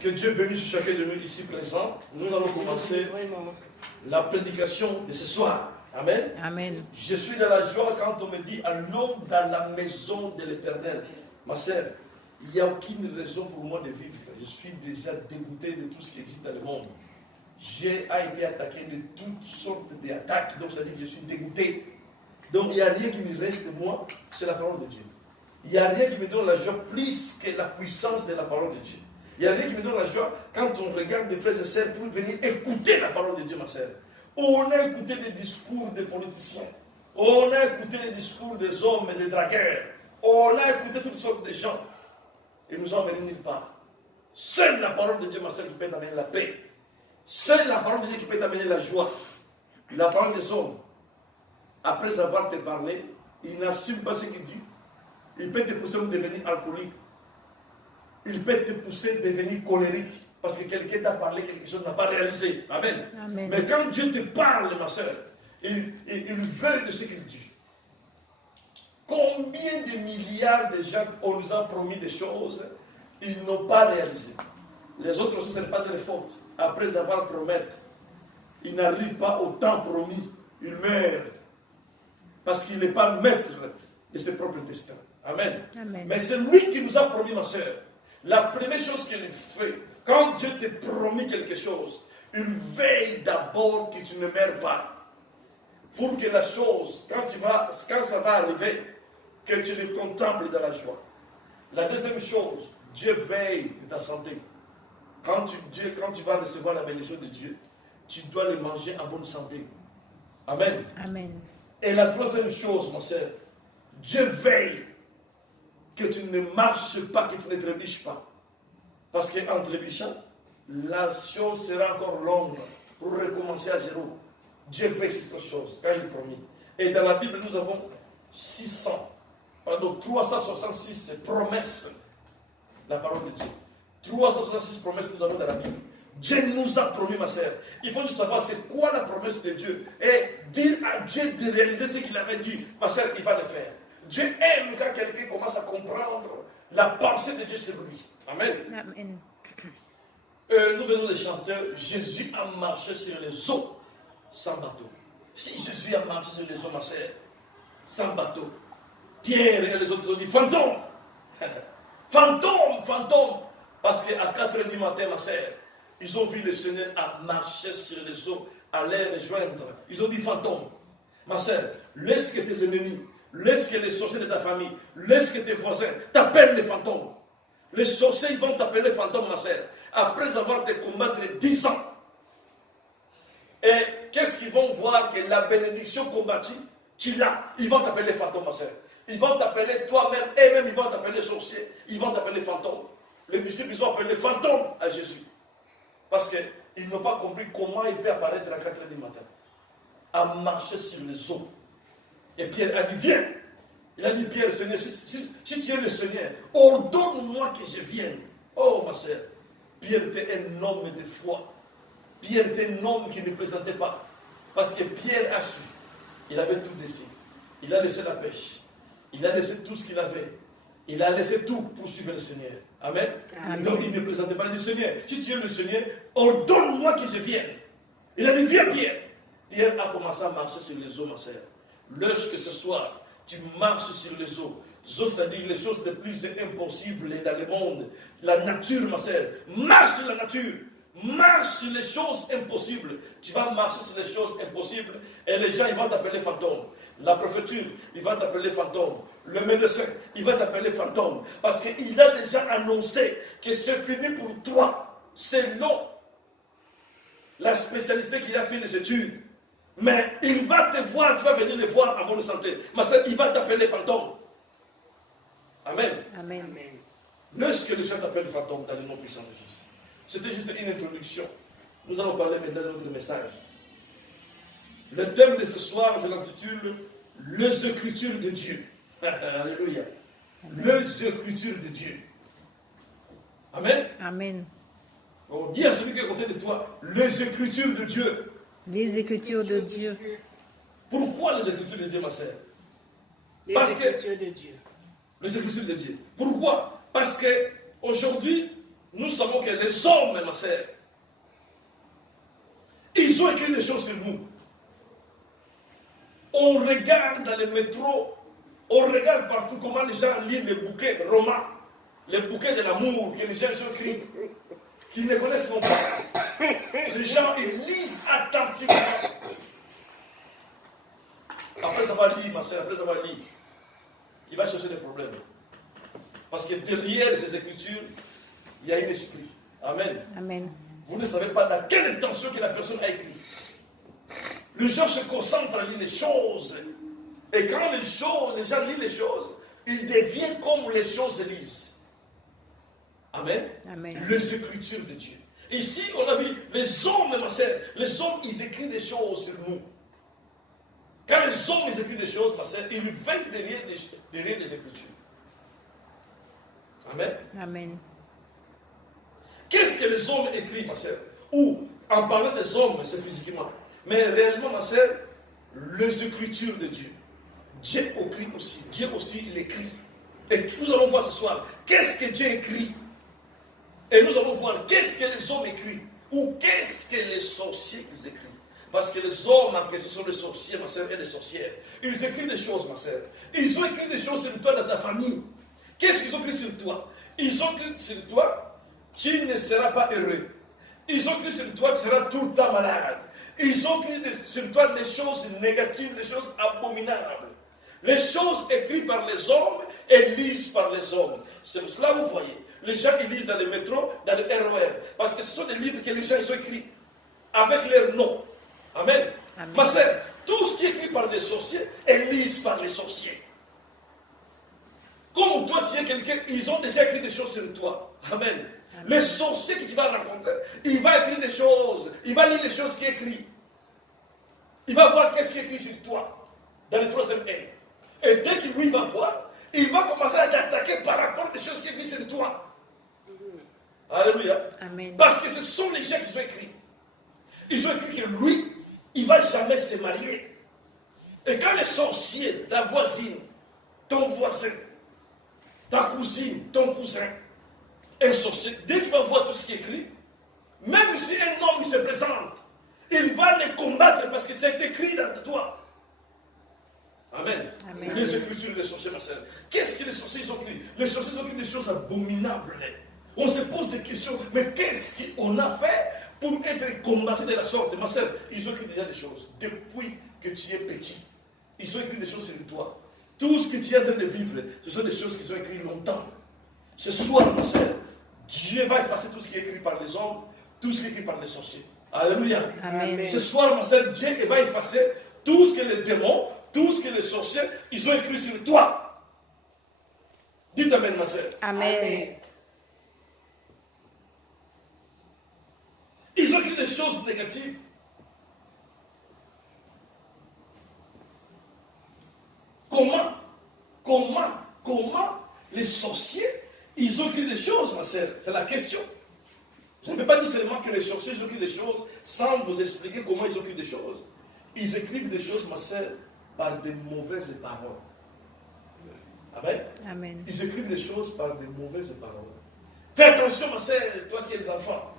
Que Dieu bénisse chacun de nous ici présents. Nous allons commencer la prédication de ce soir. Amen. Amen. Je suis dans la joie quand on me dit allons dans la maison de l'Éternel. Ma sœur, il n'y a aucune raison pour moi de vivre. Je suis déjà dégoûté de tout ce qui existe dans le monde. J'ai été attaqué de toutes sortes d'attaques. Donc ça veut dire que je suis dégoûté. Donc il n'y a rien qui me reste, moi, c'est la parole de Dieu. Il n'y a rien qui me donne la joie plus que la puissance de la parole de Dieu. Il n'y a rien qui me donne la joie quand on regarde des frères et sœurs pour venir écouter la parole de Dieu, ma sœur. On a écouté les discours des politiciens. On a écouté les discours des hommes et des dragueurs. On a écouté toutes sortes de gens. Et nous emmenés nulle part. Seule la parole de Dieu, ma sœur, qui peut t'amener la paix. Seule la parole de Dieu qui peut t'amener la joie. La parole des hommes, après avoir te parlé, il n'assume pas ce qu'il dit. Il peut te pousser à devenir alcoolique. Il peut te pousser à devenir colérique. Parce que quelqu'un t'a parlé quelque chose, n'a pas réalisé. Amen. Amen. Mais quand Dieu te parle, ma soeur, il veut de ce qu'il dit. Combien de milliards de gens, on nous a promis des choses, ils n'ont pas réalisé. Les autres aussi, ce n'est pas de leur faute. Après avoir promis, ils n'arrivent pas au temps promis. Ils meurent. Parce qu'il n'est pas maître de ses propres destins. Amen. Amen. Mais c'est lui qui nous a promis, ma soeur. La première chose qu'il fait, quand Dieu te promet quelque chose, il veille d'abord que tu ne meurs pas. Pour que la chose, quand ça va arriver, que tu le contemples dans la joie. La deuxième chose, Dieu veille de ta santé. Quand tu vas recevoir la bénédiction de Dieu, tu dois le manger en bonne santé. Amen. Amen. Et la troisième chose, ma sœur, Dieu veille que tu ne marches pas, que tu ne trébuches pas. Parce qu'en trébuchant, la chose sera encore longue pour recommencer à zéro. Dieu veille cette chose, quand il promet. Et dans la Bible, nous avons 366 promesses. La parole de Dieu. 366 promesses que nous avons dans la Bible. Dieu nous a promis, ma sœur. Il faut juste savoir c'est quoi la promesse de Dieu. Et dire à Dieu de réaliser ce qu'il avait dit. Ma sœur, il va le faire. Dieu aime quand quelqu'un commence à comprendre la pensée de Dieu sur lui. Amen. Amen. Nous venons de chanter Jésus a marché sur les eaux sans bateau. Si Jésus a marché sur les eaux, ma sœur, sans bateau, Pierre et les autres ont dit fantôme. Fantôme, fantôme. Parce qu'à 4 h du matin, ma sœur, ils ont vu le Seigneur à marcher sur les eaux, à les rejoindre. Ils ont dit fantôme. Ma sœur, laisse que tes ennemis, laisse que les sorciers de ta famille, laisse que tes voisins t'appellent les fantômes. Les sorciers ils vont t'appeler fantôme, ma sœur, après avoir te combattre 10 ans. Et qu'est-ce qu'ils vont voir que la bénédiction combattue, tu l'as. Ils vont t'appeler fantôme, ma sœur. Ils vont t'appeler toi-même, et même ils vont t'appeler sorcier. Ils vont t'appeler fantôme. Les disciples, ils ont appelé fantôme à Jésus. Parce qu'ils n'ont pas compris comment il peut apparaître à 4 h du matin. À marcher sur les eaux. Et Pierre a dit, viens. Il a dit, Pierre, Seigneur, si tu es le Seigneur, ordonne-moi que je vienne. Oh, ma sœur, Pierre était un homme de foi. Pierre était un homme qui ne plaisantait pas. Parce que Pierre a su. Il avait tout laissé. Il a laissé la pêche. Il a laissé tout ce qu'il avait. Il a laissé tout pour suivre le Seigneur. Amen. Amen. Donc il ne plaisantait pas. Il dit, Seigneur, si tu es le Seigneur, ordonne-moi que je vienne. Il a dit, viens Pierre. Pierre a commencé à marcher sur les eaux, ma sœur. Lorsque ce soir, tu marches sur les eaux, c'est-à-dire les choses les plus impossibles dans le monde, la nature, ma sœur, marche sur la nature, marche sur les choses impossibles. Tu vas marcher sur les choses impossibles et les gens, ils vont t'appeler fantôme. La prophéture, il va t'appeler fantôme. Le médecin, il va t'appeler fantôme. Parce qu'il a déjà annoncé que c'est fini pour toi, selon la spécialité qu'il a fait les études. Mais il va te voir, tu vas venir le voir en bonne santé. Mais il va t'appeler fantôme. Amen. Amen. Lorsque les gens t'appellent fantôme dans le nom puissant de Jésus. C'était juste une introduction. Nous allons parler maintenant de notre message. Le thème de ce soir, je l'intitule Les Écritures de Dieu. Alléluia. Les Écritures de Dieu. Amen. Amen. On dit à celui qui est à côté de toi, les Écritures de Dieu. Les Écritures de Dieu. Pourquoi les Écritures de Dieu, ma sœur? Les Écritures de Dieu. Les Écritures de Dieu. Pourquoi? Parce que aujourd'hui, nous savons que les hommes, ma sœur, ils ont écrit des choses sur nous. On regarde dans les métros, on regarde partout comment les gens lisent les bouquets romans, les bouquets de l'amour que les gens ont écrits, qu'ils ne connaissent pas. Les gens, ils lisent attentivement. Après avoir lu, ma soeur, après avoir lu, il va chercher des problèmes. Parce que derrière ces écritures, il y a un esprit. Amen. Amen. Vous ne savez pas dans quelle intention que la personne a écrit. Les gens se concentrent à lire les choses. Et quand les gens lisent les choses, ils deviennent comme les choses lisent. Amen. Amen. Les écritures de Dieu. Ici, on a vu les hommes, ma sœur, les hommes, ils écrivent des choses sur nous. Quand les hommes ils écrivent des choses, ma sœur, ils veillent derrière les écritures. Amen. Amen. Qu'est-ce que les hommes écrivent, ma sœur? Ou, en parlant des hommes, c'est physiquement. Mais réellement, ma sœur, les écritures de Dieu. Dieu écrit aussi. Dieu aussi, il écrit. Et nous allons voir ce soir, qu'est-ce que Dieu écrit? Et nous allons voir, qu'est-ce que les hommes écrivent? Ou qu'est-ce que les sorciers écrivent? Parce que les hommes en question sont des sorciers, ma sœur, et des sorcières. Ils écrivent des choses, ma sœur. Ils ont écrit des choses sur toi dans ta famille. Qu'est-ce qu'ils ont écrit sur toi? Ils ont écrit sur toi, tu ne seras pas heureux. Ils ont écrit sur toi, tu seras tout le temps malade. Ils ont écrit sur toi des choses négatives, des choses abominables. Les choses écrites par les hommes et lises par les hommes. C'est pour cela que vous voyez. Les gens ils lisent dans les métros, dans les RER. Parce que ce sont des livres que les gens ils ont écrits avec leur nom. Amen. Amen. Ma sœur, tout ce qui est écrit par les sorciers est lise par les sorciers. Comme toi, tu es quelqu'un, ils ont déjà écrit des choses sur toi. Amen. Amen. Les sorciers que tu vas rencontrer, il va écrire des choses, il va lire les choses qui est écrit. Il va voir qu'est-ce qui est écrit sur toi, dans le troisième œil. Et dès qu'il lui va voir, il va commencer à t'attaquer par rapport aux choses qui sont écrites sur toi. Alléluia. Amen. Parce que ce sont les gens qui ont écrit. Ils ont écrit que lui, il ne va jamais se marier. Et quand les sorciers, ta voisine, ton voisin, ta cousine, ton cousin, un sorcier, dès qu'il va voir tout ce qui est écrit, même si un homme se présente, il va les combattre parce que c'est écrit dans toi. Amen. Amen. Les écritures des sorciers, ma sœur. Qu'est-ce que les sorciers ont écrit? Les sorciers ont écrit des choses abominables. On se pose des questions, mais qu'est-ce qu'on a fait pour être combattu de la sorte? Ma sœur, ils ont écrit déjà des choses. Depuis que tu es petit, ils ont écrit des choses sur toi. Tout ce que tu es en train de vivre, ce sont des choses qu'ils ont écrites longtemps. Ce soir, ma sœur, Dieu va effacer tout ce qui est écrit par les hommes, tout ce qui est écrit par les sorciers. Alléluia. Amen. Ce soir, ma sœur, Dieu va effacer tout ce que les démons, tout ce que les sorciers, ils ont écrit sur toi. Dites Amen, ma sœur. Amen. Ils ont écrit des choses négatives. Comment les sorciers, ils ont écrit des choses, ma sœur? C'est la question. Je ne peux pas dire seulement que les sorciers ont écrit des choses sans vous expliquer comment ils ont écrit des choses. Ils écrivent des choses, ma sœur, par des mauvaises paroles. Amen. Amen. Ils écrivent des choses par des mauvaises paroles. Fais attention, ma sœur, toi qui es les enfants.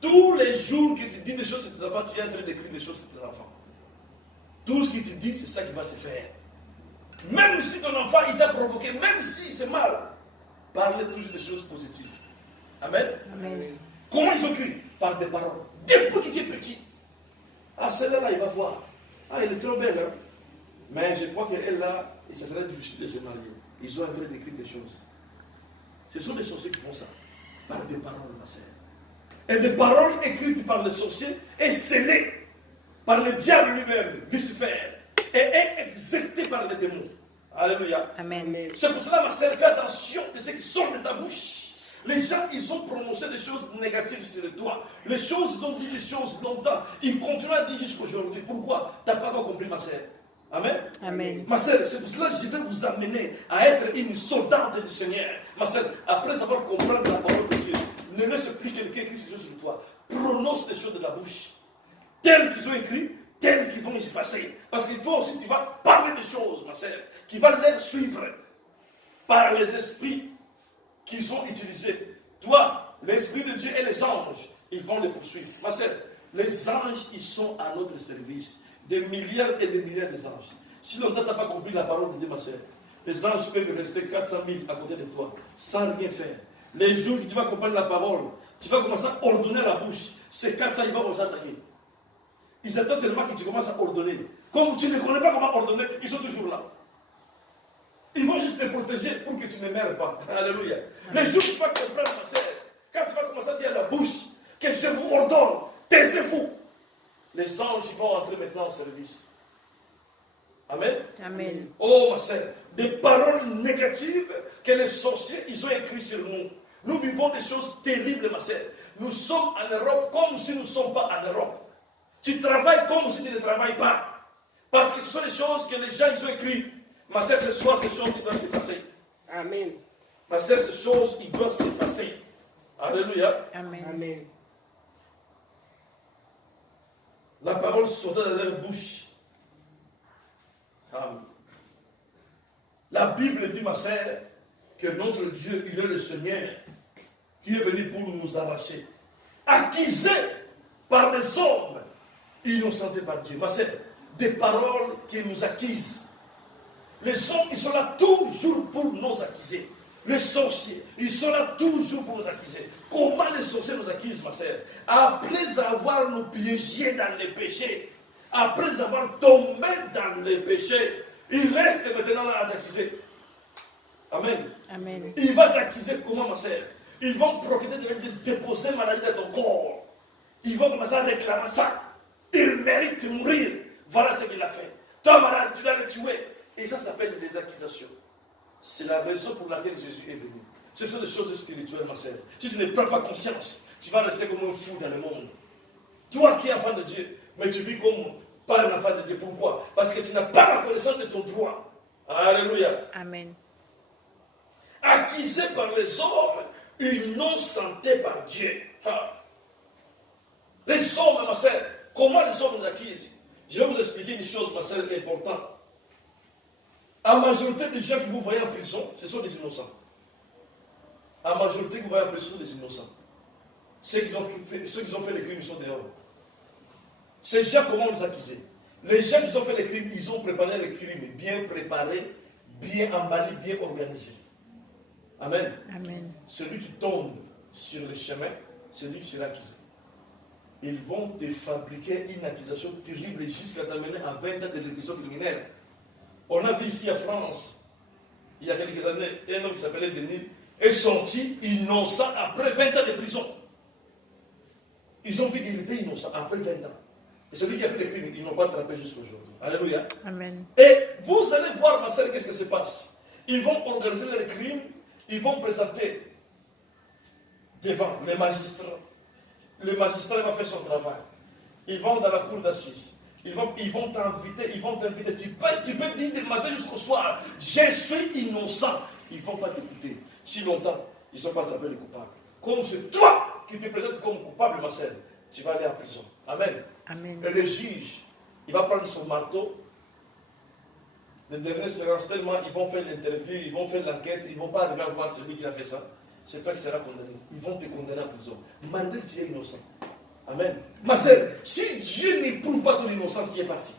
Tous les jours que tu dis des choses sur tes enfants, tu es en train d'écrire des choses sur tes enfants. Tout ce que tu dis, c'est ça qui va se faire. Même si ton enfant il t'a provoqué, même si c'est mal, parlez toujours des choses positives. Amen. Amen. Comment ils ont écrit? Par des paroles. Depuis que tu es petit. Ah, celle-là, il va voir. Ah, elle est trop belle. Hein? Mais je crois qu'elle là, et ça serait difficile de se marier. Ils ont en train d'écrire des choses. Ce sont les sorciers qui font ça. Par des paroles, ma sœur. Et des paroles écrites par les sorciers et scellées par le diable lui-même, Lucifer, et exécutées par les démons. Alléluia. Amen. C'est pour cela, ma sœur, fais attention de ce qui sort de ta bouche. Les gens, ils ont prononcé des choses négatives sur toi. Les choses, ils ont dit des choses longtemps. Ils continuent à dire jusqu'à aujourd'hui. Pourquoi? Tu n'as pas encore compris, ma sœur. Amen. Amen. Ma sœur, c'est pour cela que je vais vous amener à être une soldate du Seigneur. Ma sœur, après avoir compris la parole de Dieu, ne laisse plus quelqu'un écrire ces choses sur toi. Prononce les choses de la bouche. Telles qu'ils ont écrit, telles qu'ils vont effacer. Parce que toi aussi, tu vas parler des choses, ma sœur, qui vont les suivre par les esprits qu'ils ont utilisés. Toi, l'Esprit de Dieu et les anges, ils vont les poursuivre. Ma sœur, les anges, ils sont à notre service. Des milliards et des milliards d'anges. Si longtemps tu n'as pas compris la parole de Dieu, ma sœur, les anges peuvent rester 400 000 à côté de toi, sans rien faire. Les jours que tu vas comprendre la parole, tu vas commencer à ordonner à la bouche. Ces 400, ils vont vous attaquer. Ils attendent tellement que tu commences à ordonner. Comme tu ne connais pas comment ordonner, ils sont toujours là. Ils vont juste te protéger pour que tu ne meurs pas. Alléluia. Les jours que tu vas comprendre, ma sœur, quand tu vas commencer à dire à la bouche que je vous ordonne, taisez-vous. Les anges ils vont entrer maintenant en service. Amen. Amen. Oh ma sœur, des paroles négatives que les sorciers ils ont écrites sur nous. Nous vivons des choses terribles, ma sœur. Nous sommes en Europe comme si nous ne sommes pas en Europe. Tu travailles comme si tu ne travailles pas. Parce que ce sont des choses que les gens ils ont écrites. Ma sœur, ce soir, ces choses ils doivent s'effacer. Amen. Ma sœur, ces choses ils doivent s'effacer. Alléluia. Amen. Amen. La parole sortait de leur bouche. Amen. La Bible dit, ma sœur, que notre Dieu, il est le Seigneur qui est venu pour nous arracher. Accusé par les hommes, innocentés par Dieu. Ma sœur, des paroles qui nous accusent. Les hommes, ils sont là toujours pour nous accuser. Les sorciers, ils sont là toujours pour nous accuser. Comment les sorciers nous accusent, ma sœur? Après avoir nous piégés dans les péchés, après avoir tombé dans les péchés, ils restent maintenant là à t'accuser. Amen. Amen. Ils vont t'accuser comment, ma sœur? Ils vont profiter de déposer maladie dans ton corps. Ils vont commencer à réclamer ça. Il mérite de mourir. Voilà ce qu'il a fait. Toi, malade, tu l'as le tué. Et ça s'appelle les accusations. C'est la raison pour laquelle Jésus est venu. Ce sont des choses spirituelles, ma sœur. Si tu ne prends pas conscience, tu vas rester comme un fou dans le monde. Toi qui es enfant de Dieu, mais tu vis comme pas un enfant de Dieu. Pourquoi? Parce que tu n'as pas la connaissance de ton droit. Alléluia. Amen. Accusé par les hommes, innocentés par Dieu. Les hommes, ma sœur, comment les hommes nous accusent? Je vais vous expliquer une chose, ma sœur, importante. La majorité des gens que vous voyez en prison, ce sont des innocents. La majorité que vous voyez en prison, ce sont des innocents. Ceux qui ont fait les crimes, ils sont dehors. Ces gens, comment on les accuse? Les gens qui ont fait les crimes, ils ont préparé les crimes, bien préparés, bien emballés, bien organisés. Amen. Amen. Celui qui tombe sur le chemin, c'est lui qui sera accusé. Ils vont te fabriquer une accusation terrible jusqu'à t'amener à 20 ans de réclusion criminelle. On a vu ici en France, il y a quelques années, un homme qui s'appelait Denis est sorti innocent après 20 ans de prison. Ils ont vu qu'il était innocent après 20 ans. Et celui qui a fait les crimes, ils n'ont pas attrapé jusqu'à aujourd'hui. Alléluia. Amen. Et vous allez voir, ma sœur, qu'est-ce qui se passe. Ils vont organiser les crimes, ils vont présenter devant les magistrats. Le magistrat va faire son travail. Ils vont dans la cour d'assises. Ils vont t'inviter. Tu peux dire du matin jusqu'au soir, je suis innocent. Ils ne vont pas t'écouter. Si longtemps, ils n'ont pas attrapé les coupables. Comme c'est toi qui te présentes comme coupable, ma sœur, tu vas aller en prison. Amen. Amen. Et le juge, il va prendre son marteau. Les derniers séances, tellement ils vont faire l'interview, ils vont faire l'enquête, ils ne vont pas arriver à voir celui qui a fait ça. C'est toi qui seras condamné. Ils vont te condamner en prison. Malgré que tu es innocent. Amen. Ma sœur, si Dieu n'éprouve pas ton innocence, tu es parti.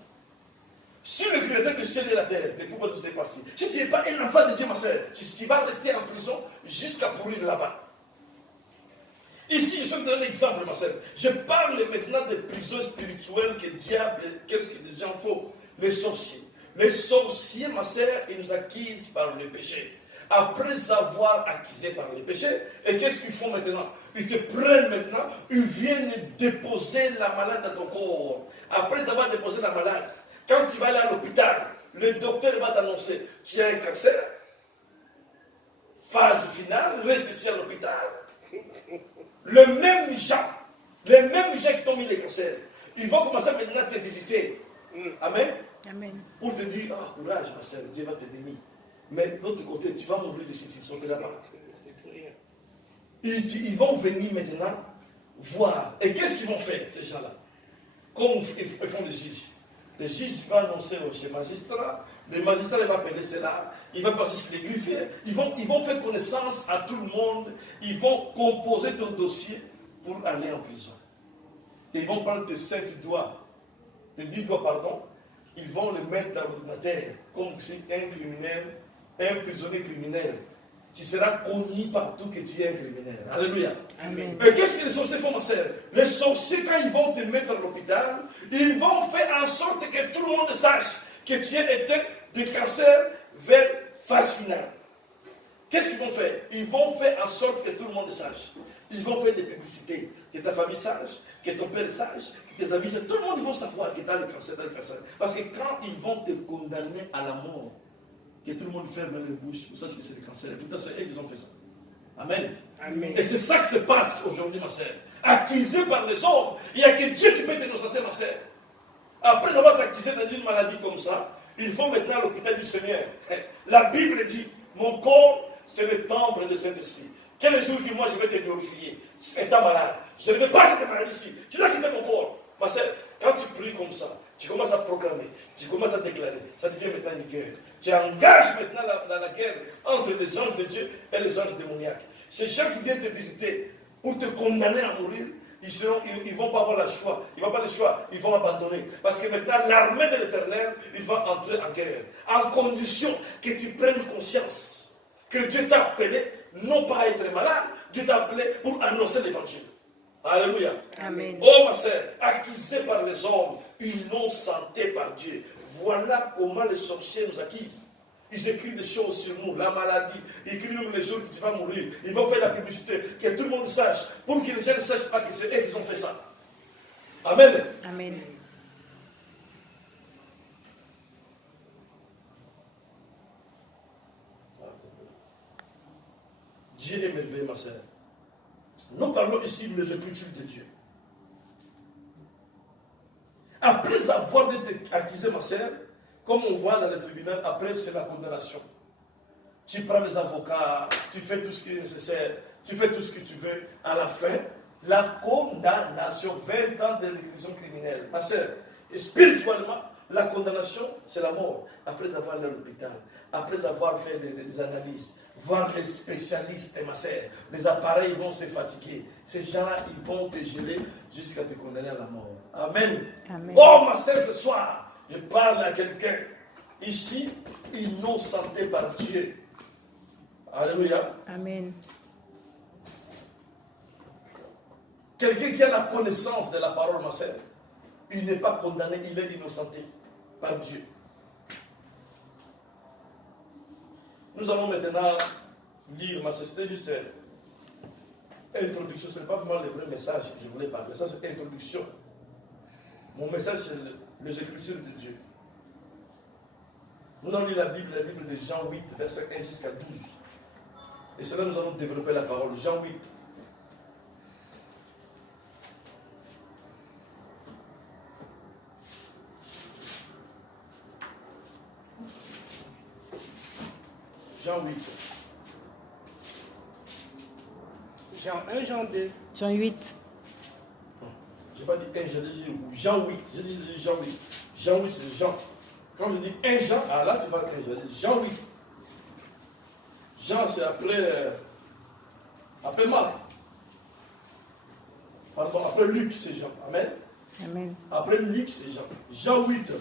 Si le Créateur de ciel et la terre n'éprouve pas ton innocence, tu es parti. Si tu n'es pas un enfant de Dieu, ma sœur, tu vas rester en prison jusqu'à pourrir là-bas. Ici, je donne un exemple, ma sœur. Je parle maintenant des prisons spirituelles que diable, qu'est-ce que les gens font? Les sorciers. Les sorciers, ma sœur, ils nous accusent par le péché. Après avoir accusé par le péché, et qu'est-ce qu'ils font maintenant? Ils te prennent maintenant, ils viennent déposer la malade dans ton corps. Après avoir déposé la malade, quand tu vas aller à l'hôpital, le docteur va t'annoncer, tu as un cancer, phase finale, reste ici à l'hôpital. Les mêmes gens qui t'ont mis le cancer, ils vont commencer maintenant à te visiter. Amen. Amen. Pour te dire, ah, courage, ma soeur, Dieu va te bénir. Mais de l'autre côté, tu vas mourir de cette situation là-bas. Ils vont venir maintenant voir. Et qu'est-ce qu'ils vont faire, ces gens-là? Comme ils font les juges. Le juge va annoncer au chef magistrat, Le magistrat il va appeler cela, il va partir chez les greffiers, ils vont faire connaissance à tout le monde, ils vont composer ton dossier pour aller en prison. Et ils vont prendre tes 5 doigts, tes 10 doigts, pardon, ils vont le mettre dans l'ordinateur, comme si un criminel, un prisonnier criminel. Tu seras connu partout que tu es un criminel. Alléluia. Amen. Et qu'est-ce que les sorciers font, ma sœur? Les sorciers, quand ils vont te mettre à l'hôpital, ils vont faire en sorte que tout le monde sache que tu es éteint de cancer vers phase finale. Qu'est-ce qu'ils vont faire? Ils vont faire en sorte que tout le monde sache. Ils vont faire des publicités, que ta famille sache, que ton père sache, que tes amis sachent. Tout le monde va savoir que tu as le cancer, Parce que quand ils vont te condamner à la mort, que tout le monde ferme les bouches, vous savez ce que c'est le cancer. Et pourtant, c'est eux qui ont fait ça. Amen. Amen. Et c'est ça qui se passe aujourd'hui, ma sœur. Accusé par les hommes, il n'y a que Dieu qui peut t'innocenter, ma sœur. Après avoir accusé d'une maladie comme ça, il faut maintenant à l'hôpital du Seigneur. La Bible dit, mon corps, c'est le temple du Saint-Esprit. Quel jour que moi je vais te glorifier, étant malade. Je ne veux pas cette maladie-ci. Tu dois quitter mon corps. Ma sœur, quand tu pries comme ça, tu commences à proclamer, tu commences à déclarer, ça devient maintenant une guerre. Tu engages maintenant la guerre entre les anges de Dieu et les anges démoniaques. Ces gens qui viennent te visiter pour te condamner à mourir, ils ne vont pas avoir le choix. Ils vont pas le choix, ils vont abandonner. Parce que maintenant, l'armée de l'Éternel, il va entrer en guerre. En condition que tu prennes conscience que Dieu t'a appelé, non pas à être malade, Dieu t'a appelé pour annoncer l'évangile. Alléluia. Amen. Oh ma sœur, accusé par les hommes, innocenté par Dieu. Voilà comment les sorciers nous accusent. Ils écrivent des choses sur nous, la maladie, ils écrivent même les jours que tu vas mourir. Ils vont faire la publicité, que tout le monde sache, pour que les gens ne sachent pas que c'est eux qui ont fait ça. Amen. Amen. Dieu est merveilleux, ma sœur. Nous parlons ici de l'écriture de Dieu. Après avoir été accusé, ma sœur, comme on voit dans le tribunal, après c'est la condamnation. Tu prends les avocats, tu fais tout ce qui est nécessaire, tu fais tout ce que tu veux. À la fin, la condamnation, 20 ans de réclusion criminelle. Ma sœur, spirituellement, la condamnation, c'est la mort. Après avoir allé à l'hôpital, après avoir fait des analyses, voir les spécialistes, ma sœur, les appareils vont se fatiguer. Ces gens-là, ils vont te geler jusqu'à te condamner à la mort. Amen. Amen. Oh, ma sœur, ce soir, je parle à quelqu'un ici, innocenté par Dieu. Alléluia. Amen. Quelqu'un qui a la connaissance de la parole, ma sœur, il n'est pas condamné, il est innocenté par Dieu. Nous allons maintenant lire, ma sœur, c'était juste une introduction, ce n'est pas vraiment le vrai message que je voulais parler, ça c'est introduction. Mon message c'est les Écritures de Dieu. Nous allons lire la Bible de Jean 8, verset 1 jusqu'à 12. Et c'est là que nous allons développer la parole. Jean 8. Jean 8. Jean 1, Jean 2. Jean 8. Je n'ai pas dit 1, j'ai dit Jean 8. J'ai dit Jean 8. Jean 8, c'est Jean. Quand je dis 1 Jean, ah là tu vas 1, je dis Jean 8. Jean, c'est après Marc. Pardon, après Luc, c'est Jean. Amen. Amen. Après Luc, c'est Jean. Jean 8.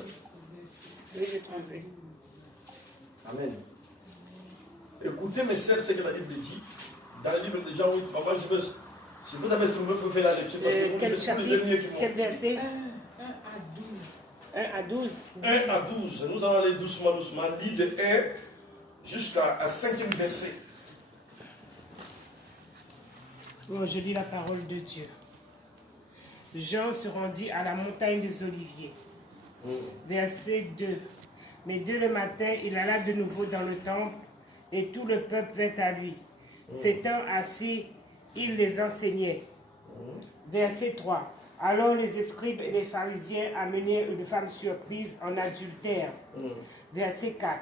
Oui, j'ai trompé. Amen. Écoutez, mes sœurs, ce que la Bible dit. Dans le livre de Jean 8, maman, si vous avez trouvé, vous pouvez faire la lecture. Parce que vous, Quel tous les chapitre? ennemis qui m'ont. Quel verset? 1 à 12. 1 à 12. Nous allons aller doucement, doucement. Lire de 1 jusqu'à 5e verset. Bon, je lis la parole de Dieu. Jean se rendit à la montagne des Oliviers. Verset 2. Mais dès le matin, il alla de nouveau dans le temple et tout le peuple vint à lui. S'étant assis, il les enseignait. Verset 3. Alors les scribes et les pharisiens amenèrent une femme surprise en adultère. Verset 4.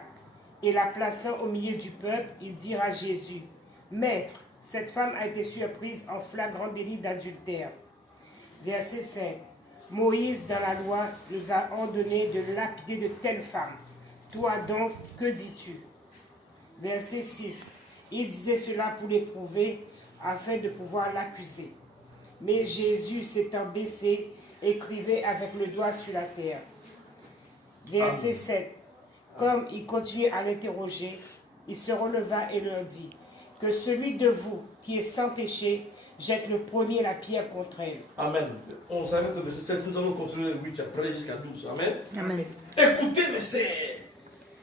Et la plaçant au milieu du peuple, ils dirent à Jésus, Maître, cette femme a été surprise en flagrant délit d'adultère. Verset 5. Moïse, dans la loi, nous a ordonné de lapider de telles femmes. Toi donc, que dis-tu? Verset 6. Il disait cela pour l'éprouver, afin de pouvoir l'accuser. Mais Jésus, s'étant baissé, écrivait avec le doigt sur la terre. Verset 7. Comme il continuait à l'interroger, il se releva et leur dit, que celui de vous qui est sans péché jette le premier la pierre contre elle. Amen. On s'arrête au verset 7, nous allons continuer le 8 après jusqu'à 12. Amen. Amen. Écoutez, mais c'est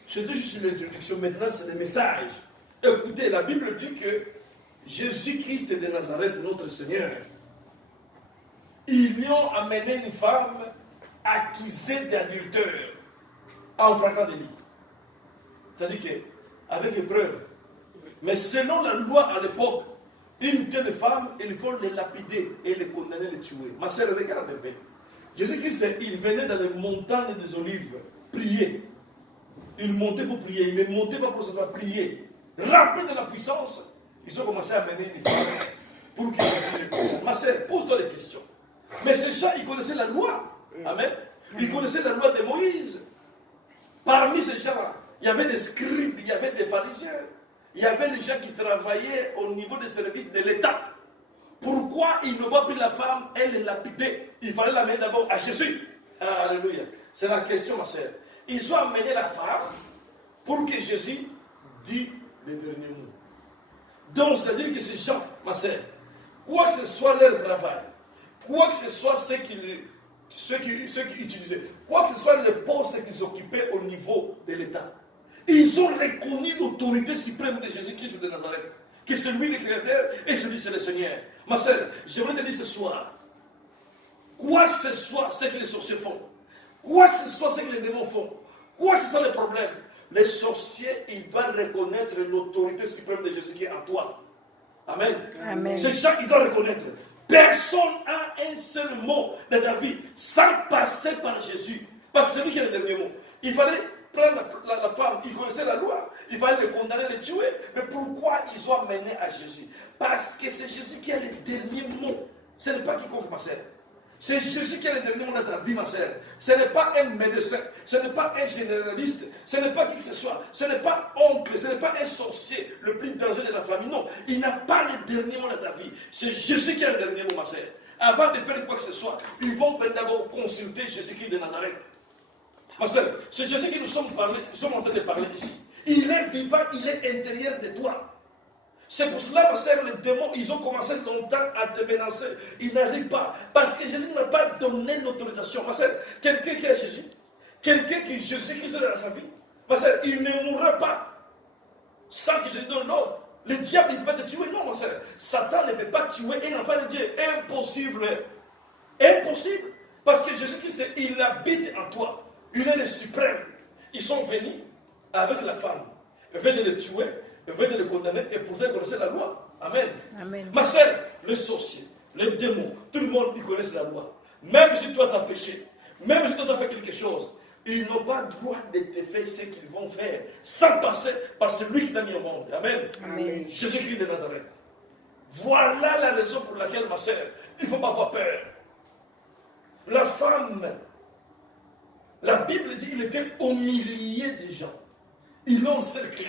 juste l'introduction, maintenant c'est le message. Écoutez, la Bible dit que Jésus-Christ de Nazareth, notre Seigneur, ils lui ont amené une femme accusée d'adultère en frappant des lits. C'est-à-dire qu'avec des preuves. Mais selon la loi à l'époque, une telle femme, il faut les lapider et les condamner, les tuer. Ma sœur, regarde un peu. Jésus-Christ, il venait dans les montagnes des Olives prier. Il montait pour prier, il ne montait pas pour se faire prier. Rempli de la puissance, ils ont commencé à mener une femme pour que Jésus les condamne. Ma sœur, pose-toi des questions. Mais ces gens, ils connaissaient la loi. Amen. Ils connaissaient la loi de Moïse. Parmi ces gens-là, il y avait des scribes, il y avait des pharisiens. Il y avait des gens qui travaillaient au niveau des services de l'État. Pourquoi ils n'ont pas pris la femme et les lapider? Il fallait l'amener d'abord à Jésus. Alléluia. C'est la question, ma sœur. Ils ont amené la femme pour que Jésus dise les derniers mots. Donc, c'est-à-dire que ces gens, ma sœur, quoi que ce soit leur travail, quoi que ce soit ceux qui utilisaient, quoi que ce soit le poste qu'ils occupaient au niveau de l'État, ils ont reconnu l'autorité suprême de Jésus-Christ de Nazareth, que c'est lui le Créateur et celui c'est le Seigneur. Ma sœur, j'aimerais te dire ce soir, quoi que ce soit ce que les sorciers font, quoi que ce soit ce que les démons font, quoi que ce soit le problème, les sorciers, ils doivent reconnaître l'autorité suprême de Jésus qui est en toi. Amen. Amen. C'est ça qu'ils doivent reconnaître. Personne n'a un seul mot de ta vie sans passer par Jésus. Parce que c'est lui qui a le dernier mot. Il fallait prendre la femme, ils connaissaient la loi, il fallait les condamner, les tuer. Mais pourquoi ils ont amené à Jésus? Parce que c'est Jésus qui a le dernier mot. Ce n'est pas quiconque, ma sœur. C'est Jésus qui a le dernier mot dans ta vie, ma sœur. Ce n'est pas un médecin, ce n'est pas un généraliste, ce n'est pas qui que ce soit, ce n'est pas oncle, ce n'est pas un sorcier, le plus dangereux de la famille. Non, il n'a pas le dernier mot dans ta vie. C'est Jésus qui a le dernier mot, ma sœur. Avant de faire quoi que ce soit, ils vont d'abord consulter Jésus-Christ de Nazareth. Ma sœur, c'est Jésus qui nous sommes en train de parler ici. Il est vivant, il est intérieur de toi. C'est pour cela, ma sœur, les démons, ils ont commencé longtemps à te menacer. Ils n'arrivent pas. Parce que Jésus n'a pas donné l'autorisation. Ma sœur, quelqu'un qui est Jésus, quelqu'un qui Jésus-Christ est dans sa vie, ma sœur, il ne mourra pas sans que Jésus donne l'ordre. Le diable, il ne peut pas te tuer. Non, ma sœur. Satan ne peut pas tuer un enfant de Dieu. Impossible. Impossible. Parce que Jésus-Christ, il habite en toi. Il est le suprême. Ils sont venus avec la femme. Ils veulent les tuer, ils veulent les condamner et pourtant connaître la loi. Amen. Amen. Ma sœur, les sorciers, les démons, tout le monde, ils connaissent la loi. Même si toi tu as péché, même si toi tu as fait quelque chose, ils n'ont pas le droit de te faire ce qu'ils vont faire sans passer par celui qui t'a mis au monde. Amen. Amen. Jésus-Christ de Nazareth. Voilà la raison pour laquelle, ma sœur, il ne faut pas avoir peur. La femme, la Bible dit qu'il était au milieu des gens. Ils l'ont encerclé.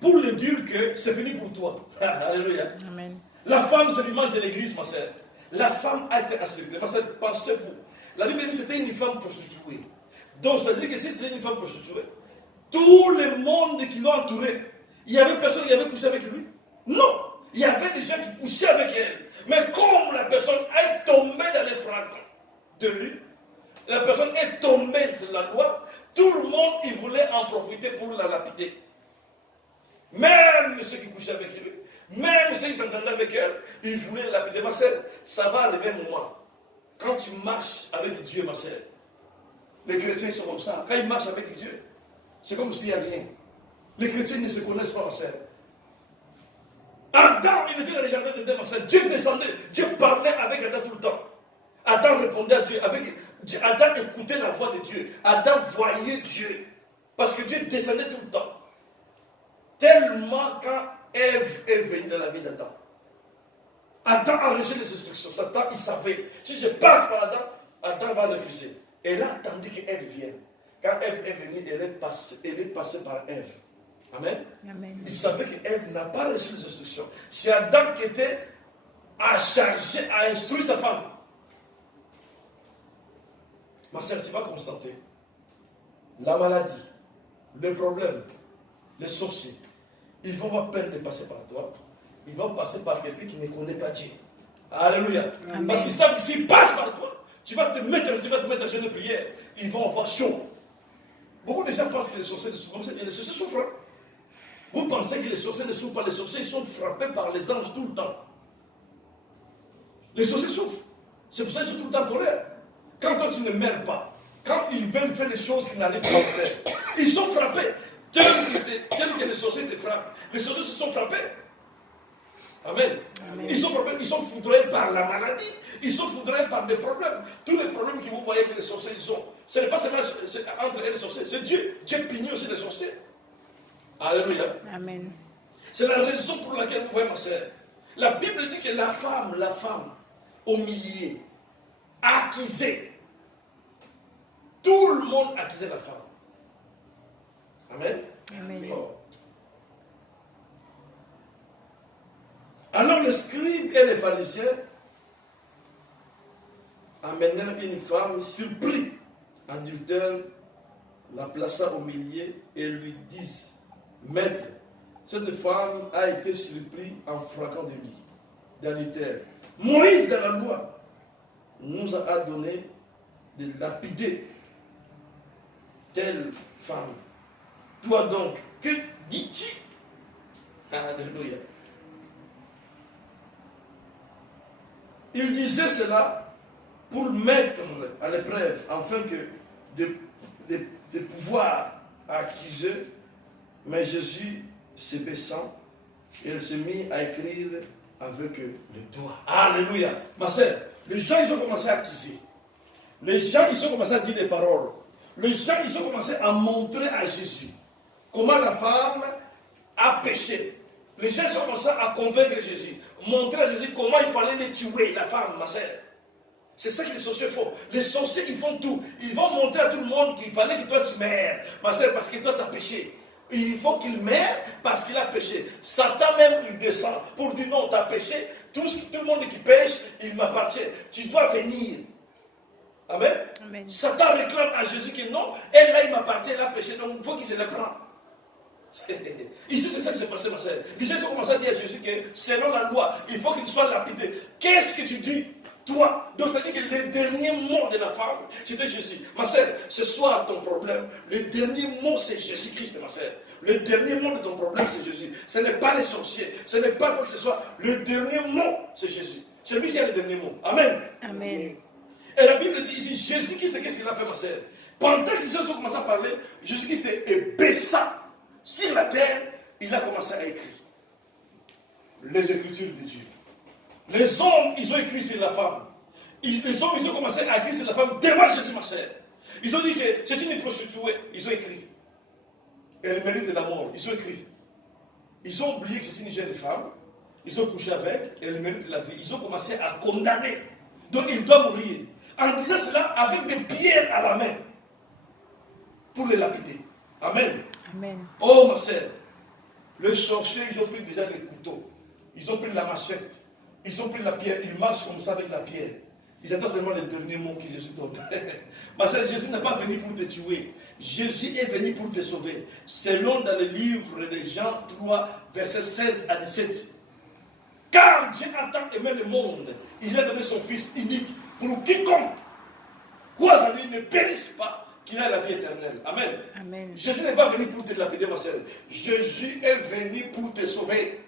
Pour lui dire que c'est fini pour toi. Alléluia. Amen. La femme, c'est l'image de l'église, ma sœur. La femme a été encerclée. Ma sœur, pensez-vous. La Bible dit que c'était une femme prostituée. Donc, c'est-à-dire que si c'était une femme prostituée, tout le monde qui l'ont entouré, il y avait personne qui avait couché avec lui? Non. Il y avait des gens qui couchaient avec elle. Mais comme la personne est tombée dans les flagrants de lui, la personne est tombée sur la loi, tout le monde il voulait en profiter pour la lapider. Même ceux qui couchaient avec lui, même ceux qui s'entendaient avec elle, ils voulaient la lapider. Ma sœur, ça va arriver un moment. Quand tu marches avec Dieu, ma sœur, les chrétiens sont comme ça. Quand ils marchent avec Dieu, c'est comme s'il n'y a rien. Les chrétiens ne se connaissent pas, ma sœur. Adam, il était dans les jardins d'Éden, ma sœur. Dieu descendait, Dieu parlait avec Adam tout le temps. Adam répondait à Dieu. Adam écoutait la voix de Dieu. Adam voyait Dieu. Parce que Dieu descendait tout le temps. Tellement quand Ève est venue dans la vie d'Adam. Adam a reçu les instructions. Satan, il savait. Si je passe par Adam, Adam va refuser. Et là, attendez qu'Ève vienne. quand Ève est venue, elle est passée par Ève. Amen. Amen. Il savait que Ève n'a pas reçu les instructions. C'est Adam qui était à charger, à instruire sa femme. Ma sœur, tu vas constater la maladie, le problème, les sorciers, ils vont avoir peur de passer par toi. Ils vont passer par quelqu'un qui ne connaît pas Dieu. Alléluia. Amen. Parce qu'ils savent que s'ils passent par toi, tu vas te mettre à genoux de prière. Ils vont avoir chaud. Beaucoup de gens pensent que les sorciers ne souffrent pas. Les sorciers souffrent. Hein? Vous pensez que les sorciers ne souffrent pas. Les sorciers ils sont frappés par les anges tout le temps. Les sorciers souffrent. C'est pour ça qu'ils sont tout le temps en colère. Quand toi tu ne meurs pas, quand ils veulent faire des choses qui n'arrivent pas à faire, ils sont frappés. Tel que les sorciers te frappent. Les sorciers se sont frappés. Amen. Amen. Ils sont frappés, ils sont foudroyés par la maladie, ils sont foudroyés par des problèmes. Tous les problèmes que vous voyez que les sorciers ils ont, ce n'est pas seulement entre eux et les sorciers, c'est Dieu. Dieu punit aussi les sorciers. Alléluia. Amen. C'est la raison pour laquelle vous voyez ma sœur. La Bible dit que la femme, au milieu, accusait. Tout le monde accusait la femme. Amen. Amen. Oh. Alors les scribes et les pharisiens amenèrent une femme surprise, adultère, la plaça au milieu et lui disent, Maître, cette femme a été surprise en frappant de lui, d'adultère. Moïse dans la loi nous a donné de lapider telle femme. Toi donc, que dis-tu? Alléluia. Il disait cela pour mettre à l'épreuve, afin que de pouvoir accuser. Mais Jésus se baissant, il se mit à écrire avec le doigt. Alléluia. Ma sœur, les gens ils ont commencé à accuser. Les gens ils ont commencé à dire des paroles. Les gens ils ont commencé à montrer à Jésus comment la femme a péché. Les gens ont commencé à convaincre Jésus, montrer à Jésus comment il fallait les tuer, la femme, ma sœur. C'est ça que les sorciers font. Les sorciers, ils font tout. Ils vont montrer à tout le monde qu'il fallait que toi tu meurs, ma sœur, parce que toi tu as péché. Il faut qu'il meure parce qu'il a péché. Satan même, il descend pour dire non, tu as péché. Tout le monde qui pêche, il m'appartient. Tu dois venir. Amen. Amen. Satan réclame à Jésus que non, elle là, il m'appartient, elle a péché, donc il faut qu'il se le prenne. Ici, c'est ça qui s'est passé, ma sœur. Les gens ont commencé à dire à Jésus que selon la loi, il faut qu'il soit lapidé. Qu'est-ce que tu dis, toi? Donc, c'est-à-dire que le dernier mot de la femme, c'était Jésus. Ma sœur, ce soir, ton problème, le dernier mot, c'est Jésus-Christ, ma sœur. Le dernier mot de ton problème, c'est Jésus. Ce n'est pas les sorciers, ce n'est pas quoi que ce soit. Le dernier mot, c'est Jésus. C'est lui qui a le dernier mot. Amen. Amen. Et la Bible dit ici, Jésus-Christ, qu'est-ce qu'il a fait, ma sœur? Pendant que les gens ont commencé à parler, Jésus-Christ est baissant sur la terre, il a commencé à écrire les Écritures de Dieu. Les hommes, ils ont écrit sur la femme. Les hommes, ils ont commencé à écrire sur la femme devant Jésus, ma sœur. Ils ont dit que c'est une prostituée. Ils ont écrit. Elle mérite la mort. Ils ont écrit. Ils ont oublié que c'est une jeune femme. Ils ont couché avec. Elle mérite la vie. Ils ont commencé à condamner. Donc, il doit mourir. En disant cela avec des pierres à la main pour les lapider. Amen. Amen. Oh, ma sœur, les sorciers, ils ont pris déjà des couteaux. Ils ont pris la machette. Ils ont pris la pierre. Ils marchent comme ça avec la pierre. Ils attendent seulement les derniers mots que Jésus donne. Ma sœur, Jésus n'est pas venu pour te tuer. Jésus est venu pour te sauver. Selon dans le livre de Jean 3, versets 16 à 17. Car Dieu a tant aimé le monde, il a donné son Fils unique pour quiconque croit à lui ne périsse pas, qu'il a la vie éternelle. Amen. Amen. Jésus n'est pas venu pour te lapider, ma sœur. Jésus est venu pour te sauver.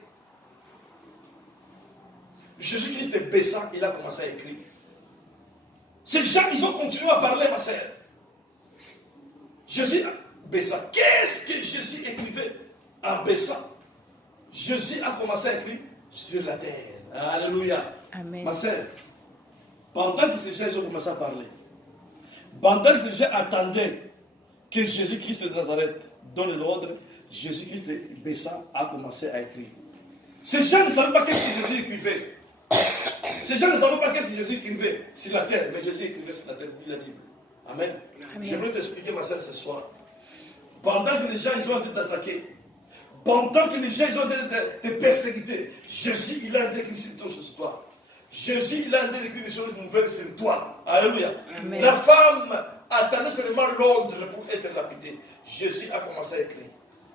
Jésus-Christ est baissant, il a commencé à écrire. Ces gens, ils ont continué à parler, ma sœur. Jésus baissant. Qu'est-ce que Jésus écrivait en baissant? Jésus a commencé à écrire sur la terre. Alléluia. Amen. Ma sœur, pendant que ces gens ont commencé à parler, pendant que ces gens attendaient que Jésus-Christ de Nazareth donne l'ordre, Jésus-Christ baissant a commencé à écrire. Ces gens ne savaient pas qu'est-ce que Jésus écrivait. Ces gens ne savaient pas qu'est-ce que Jésus écrivait sur la terre, mais Jésus écrivait sur la terre, dit la Bible. Amen. Amen. Je vais t'expliquer, ma soeur, ce soir. Pendant que les gens ils ont été attaqués, pendant que les gens ils ont été persécutés, Jésus, il a écrit des choses sur toi. Jésus, il a écrit des choses nouvelles sur toi. Alléluia. Amen. La femme attendait seulement l'ordre pour être lapidée. Jésus a commencé à écrire.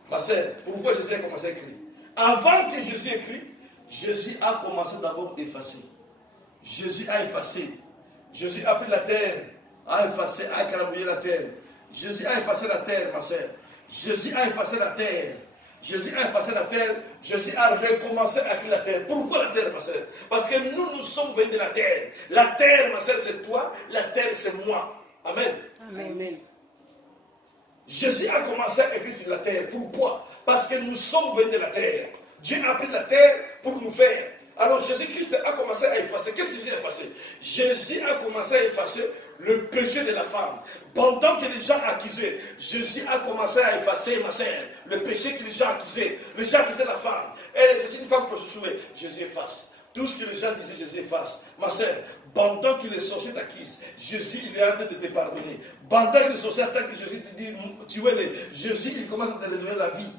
Ma soeur, pourquoi Jésus a commencé à écrire? Avant que Jésus écrit, Jésus a commencé d'abord à effacer. Jésus a effacé. Jésus a pris la terre, a effacé, a écrabouillé la terre. Jésus a effacé la terre, ma soeur. Jésus a effacé la terre. Jésus a effacé la terre. Jésus a recommencé à créer la terre. Pourquoi la terre, ma soeur? Parce que nous sommes venus de la terre. La terre, ma soeur, c'est toi. La terre, c'est moi. Amen. Amen. Jésus a commencé à écrire sur la terre. Pourquoi? Parce que nous sommes venus de la terre. Dieu a pris la terre pour nous faire. Alors Jésus-Christ a commencé à effacer. Qu'est-ce que Jésus a effacé? Jésus a commencé à effacer le péché de la femme. Pendant que les gens accusaient, Jésus a commencé à effacer, ma sœur, le péché que les gens accusaient. Les gens accusaient la femme. C'est une femme prostituée. Jésus efface. Tout ce que les gens disaient, Jésus efface. Ma sœur, pendant que les sorciers t'accusent, Jésus il est en train de te pardonner. Pendant que les sorciers attaquent, Jésus te dit, tu es les. Jésus il commence à te redonner la vie.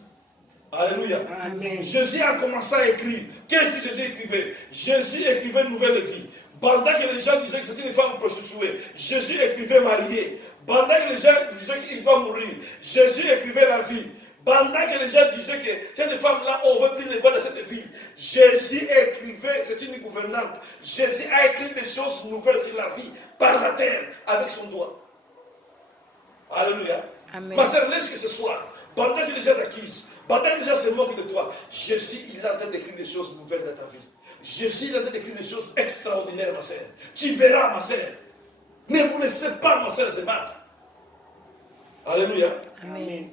Alléluia. Amen. Jésus a commencé à écrire. Qu'est-ce que Jésus écrivait? Jésus écrivait une nouvelle vie. Pendant que les gens disaient que c'était une femme prostituée, Jésus écrivait mariée. Pendant que les gens disaient qu'il doit mourir, Jésus écrivait la vie. Pendant que les gens disaient que cette femme-là, on ne veut plus les voir dans cette ville, Jésus écrivait, c'est une gouvernante. Jésus a écrit des choses nouvelles sur la vie, par la terre, avec son doigt. Alléluia. Amen. Ma sœur, laisse que ce soit. Pendant que les gens t'accusent, pendant que les gens se moquent de toi, Jésus, il est en train d'écrire des choses nouvelles dans ta vie. Jésus, il est en train d'écrire des choses extraordinaires, ma sœur. Tu verras, ma sœur. Ne vous laissez pas, ma sœur, se battre. Alléluia. Amen.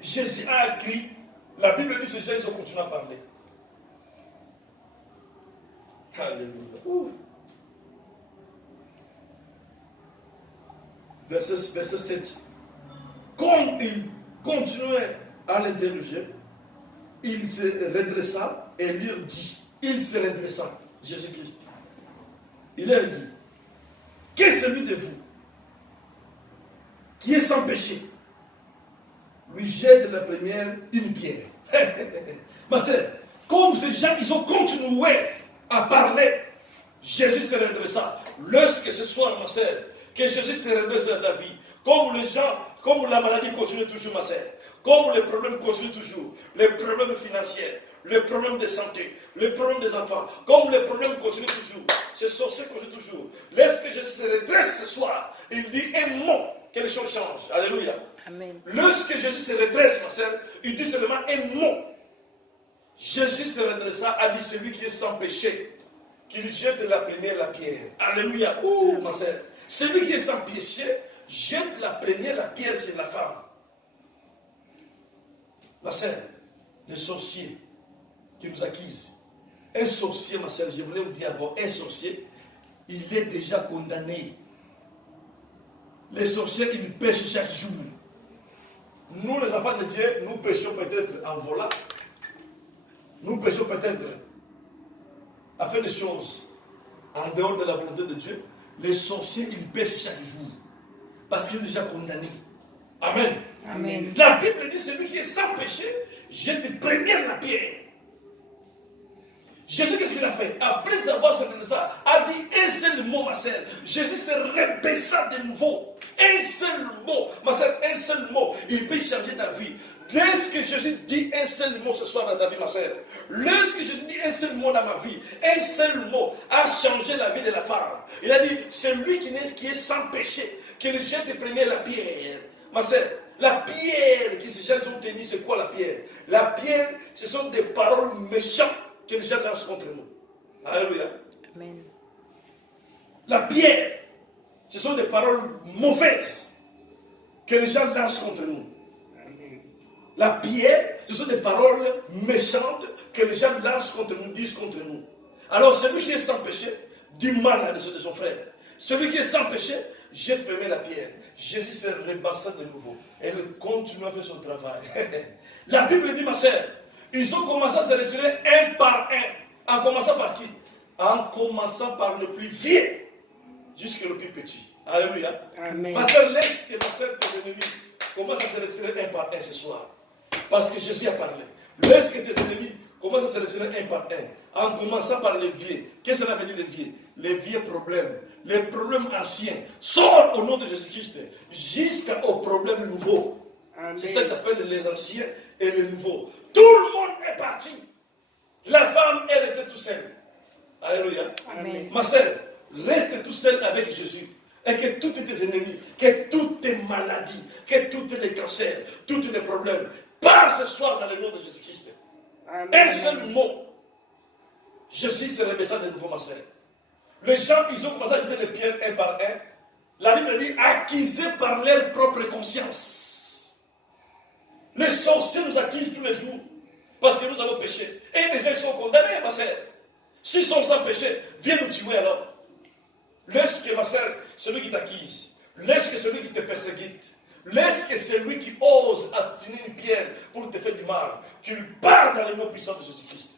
Jésus a écrit, la Bible dit que ces gens, ils ont continué à parler. Alléluia. Ouh. Verset 7. Comme il continuait à l'interroger, il se redressa et leur dit, il se redressa, Jésus-Christ. Il leur dit, qu'est celui de vous qui est sans péché, lui jette la première une pierre. Ma sœur, comme ces gens, ils ont continué à parler, Jésus se redressa. Lorsque ce soir, ma sœur, que Jésus se redresse dans ta vie, comme les gens, comme la maladie continue toujours, ma sœur, comme les problèmes continuent toujours, les problèmes financiers, les problèmes de santé, les problèmes des enfants, comme les problèmes continuent toujours, ces sorciers continuent toujours. Lorsque Jésus se redresse ce soir, il dit un mot, que les choses changent. Alléluia. Amen. Lorsque Jésus se redresse, ma sœur, il dit seulement un mot. Jésus se redressa, a dit celui qui est sans péché, qu'il jette la première la pierre. Alléluia. Ouh, ma sœur. Celui qui est sans péché, jette la première la pierre sur la femme. Ma sœur, les sorciers qui nous accusent. Un sorcier, ma sœur, je voulais vous dire d'abord, un sorcier, il est déjà condamné. Les sorciers, ils pêchent chaque jour. Nous, les enfants de Dieu, nous pêchons peut-être en volant. Nous pêchons peut-être à faire des choses en dehors de la volonté de Dieu. Les sorciers, ils pêchent chaque jour. Parce qu'il est déjà condamné. Amen. Amen. La Bible dit, celui qui est sans péché, jette première la pierre. Jésus, qu'est-ce qu'il a fait? Après avoir fait ça, a dit un seul mot, ma sœur. Jésus se rebaissa de nouveau. Un seul mot, ma sœur, un seul mot. Il peut changer ta vie. Lorsque Jésus dit un seul mot ce soir dans ta vie, ma sœur, lorsque Jésus dit un seul mot dans ma vie, un seul mot a changé la vie de la femme. Il a dit, celui qui est sans péché, qu'il jette premier la pierre. Ma sœur, la pierre que ces gens ont tenue, c'est quoi la pierre? La pierre, ce sont des paroles méchantes que les gens lancent contre nous. Alléluia. Amen. La pierre, ce sont des paroles mauvaises que les gens lancent contre nous. La pierre, ce sont des paroles méchantes que les gens lancent contre nous, disent contre nous. Alors celui qui est sans péché dit mal à de son frère. Celui qui est sans péché jette premier la pierre. Jésus se rebassa de nouveau et il continue à faire son travail. La Bible dit, ma sœur, ils ont commencé à se retirer un par un. En commençant par qui? En commençant par le plus vieux. jusqu'au plus petit. Alléluia. Amen. Ma soeur, laisse que ma soeur, tes ennemis, commencent à se retirer un par un ce soir. Parce que Jésus a parlé. Laisse que tes ennemis commencent à se retirer un par un. En commençant par les vieux. Qu'est-ce que ça veut dire les vieux? Les vieux problèmes. Les problèmes anciens. Sors au nom de Jésus-Christ jusqu'aux problèmes nouveaux. C'est ça qui s'appelle les anciens et les nouveaux. Tout le monde est parti. La femme est restée toute seule. Alléluia. Amen. Ma soeur, reste tout seul avec Jésus. Et que tous tes ennemis, que toutes tes maladies, que tous les cancers, tous les problèmes, partent ce soir dans le nom de Jésus-Christ. Un seul mot. Jésus se réveilla de nouveau, ma soeur. Les gens, ils ont commencé à jeter les pierres un par un. La Bible dit, accusés par leur propre conscience. Les sorciers nous accusent tous les jours parce que nous avons péché. Et les gens sont condamnés, ma soeur. S'ils sont sans péché, viens nous tuer alors. Laisse que, ma soeur, celui qui t'accuse, laisse que celui qui te persécute, laisse que celui qui ose tenir une pierre pour te faire du mal, qu'il parte dans le nom puissant de Jésus-Christ.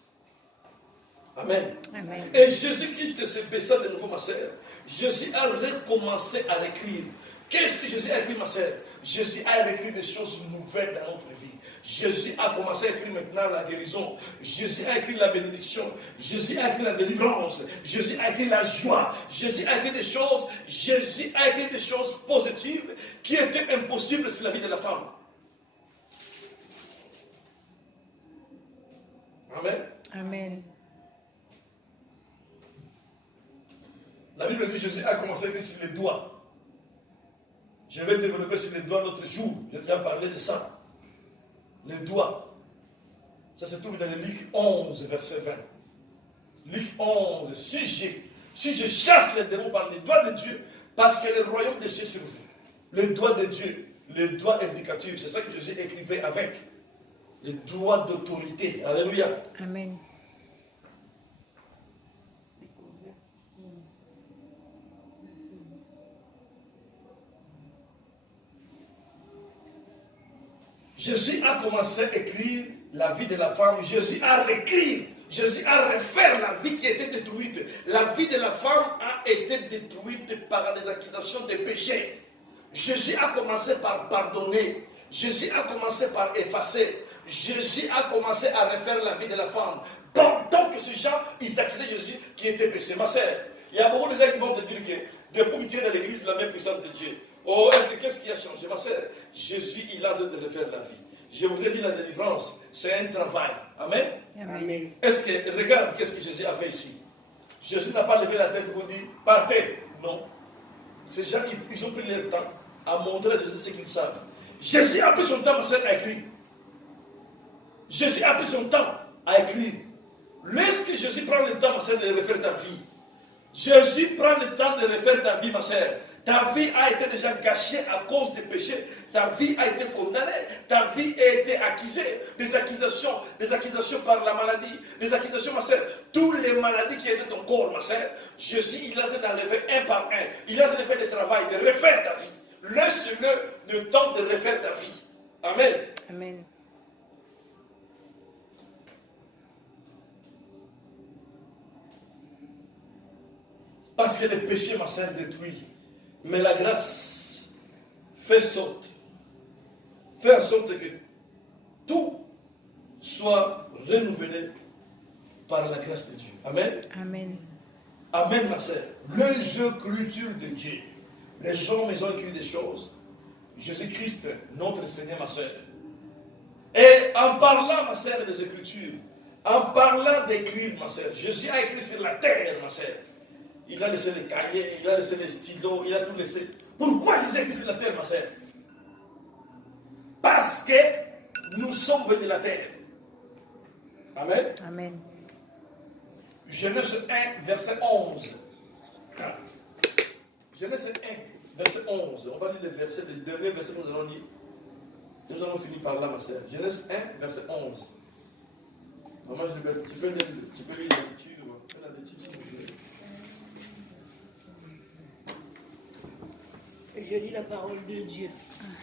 Amen. Amen. Et Jésus-Christ se baissa de nouveau, ma soeur. Jésus a recommencé à écrire. Qu'est-ce que Jésus a écrit, ma soeur? Jésus a écrit des choses nouvelles dans notre vie. Jésus a commencé à écrire maintenant la guérison. Jésus a écrit la bénédiction. Jésus a écrit la délivrance. Jésus a écrit la joie. Jésus a écrit des choses. Jésus a écrit des choses positives qui étaient impossibles sur la vie de la femme. Amen. Amen. La Bible dit que Jésus a commencé à écrire sur les doigts. Je vais développer sur les doigts l'autre jour. J'ai déjà parlé de ça. Les doigts. Ça se trouve dans le Luc 11, verset 20. Luc 11. Si je chasse les démons par les doigts de Dieu, parce que le royaume de Dieu s'est ouvert. Les doigts de Dieu, les doigts indicatifs, c'est ça que Jésus écrivait avec. Les doigts d'autorité. Alléluia. Amen. Jésus a commencé à écrire la vie de la femme. Jésus a réécrit. Jésus a refait la vie qui était détruite. La vie de la femme a été détruite par des accusations de péché. Jésus a commencé par pardonner. Jésus a commencé par effacer. Jésus a commencé à refaire la vie de la femme. Pendant que ces gens, ils accusaient Jésus qui était péché. Ma sœur, il y a beaucoup de gens qui vont te dire que depuis que tu es dans l'église, la même puissance de Dieu. Oh, qu'est-ce qui a changé, ma sœur? Jésus, il a de refaire la vie. Je vous ai dit, la délivrance, c'est un travail. Amen. Amen. Est-ce que, regarde, qu'est-ce que Jésus a fait ici? Jésus n'a pas levé la tête pour dire, partez. Non. Ces gens, ils ont pris leur temps à montrer à Jésus ce qu'ils savent. Jésus a pris son temps, ma sœur, à écrire. Jésus a pris son temps à écrire. Laisse que Jésus prenne le temps, ma sœur, de refaire ta vie. Jésus prend le temps de refaire ta vie, ma sœur. Ta vie a été déjà gâchée à cause des péchés. Ta vie a été condamnée. Ta vie a été accusée. Des accusations par la maladie. Des accusations, ma sœur. Toutes les maladies qui étaient ton corps, ma sœur. Jésus, il a été d'enlever un par un. Il a été de faire le travail, de refaire ta vie. Laisse-le le temps de refaire ta vie. Amen. Amen. Parce que le péché, ma sœur, détruit. Mais la grâce fait en sorte que tout soit renouvelé par la grâce de Dieu. Amen. Amen. Amen, ma sœur. Le jeu culture de Dieu. Les gens, ils ont écrit des choses. Jésus-Christ, notre Seigneur, ma sœur. Et en parlant, ma sœur, des Écritures, en parlant d'écrire, ma sœur, Jésus a écrit sur la terre, ma sœur. Il a laissé les cahiers, il a laissé les stylos, il a tout laissé. Pourquoi Jésus a écrit sur la terre, ma sœur? Parce que nous sommes venus de la terre. Amen. Amen. Genèse 1, verset 11. Genèse 1, verset 11. On va lire le dernier verset que nous allons lire. Nous allons finir par là, ma sœur. Genèse 1, verset 11. Maman, tu peux lire la lecture. Fais la lecture si vous voulez. Je lis la parole de Dieu.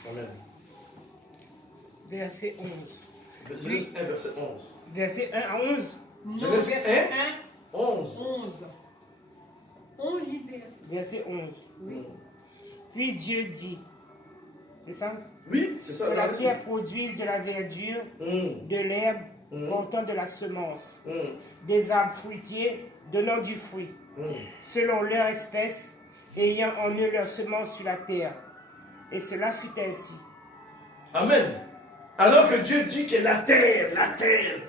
Amen. Verset 11. Genèse 1, verset 11. Verset 1 à 11. Genèse 1, 11. 11. 11 dit verset 11. Puis Dieu dit, c'est ça? Oui, c'est ça. Que la terre produise de la verdure, de l'herbe portant de la semence, des arbres fruitiers donnant du fruit, selon leur espèce, ayant en eux leur semence sur la terre. Et cela fut ainsi. Amen. Alors que Dieu dit que la terre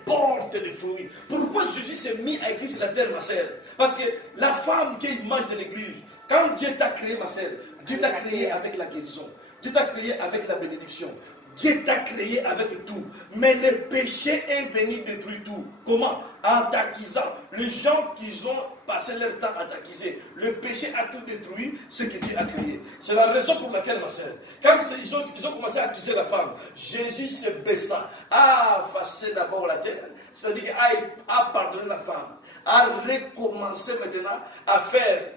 porte des fruits. Pourquoi Jésus s'est mis à écrire sur la terre, ma sœur? Parce que la femme qui est l'image de l'église, quand Dieu t'a créé, ma sœur, Dieu t'a créé avec la guérison. Dieu t'a créé avec la bénédiction. Dieu t'a créé avec tout. Mais le péché est venu détruire tout. Comment? En t'accusant. Les gens qui ont passé leur temps à t'accuser. Le péché a tout détruit, ce que Dieu a créé. C'est la raison pour laquelle, ma sœur, quand ils ont commencé à accuser la femme, Jésus se baissa, a effacé d'abord la terre, c'est-à-dire a pardonné la femme, a recommencé maintenant à faire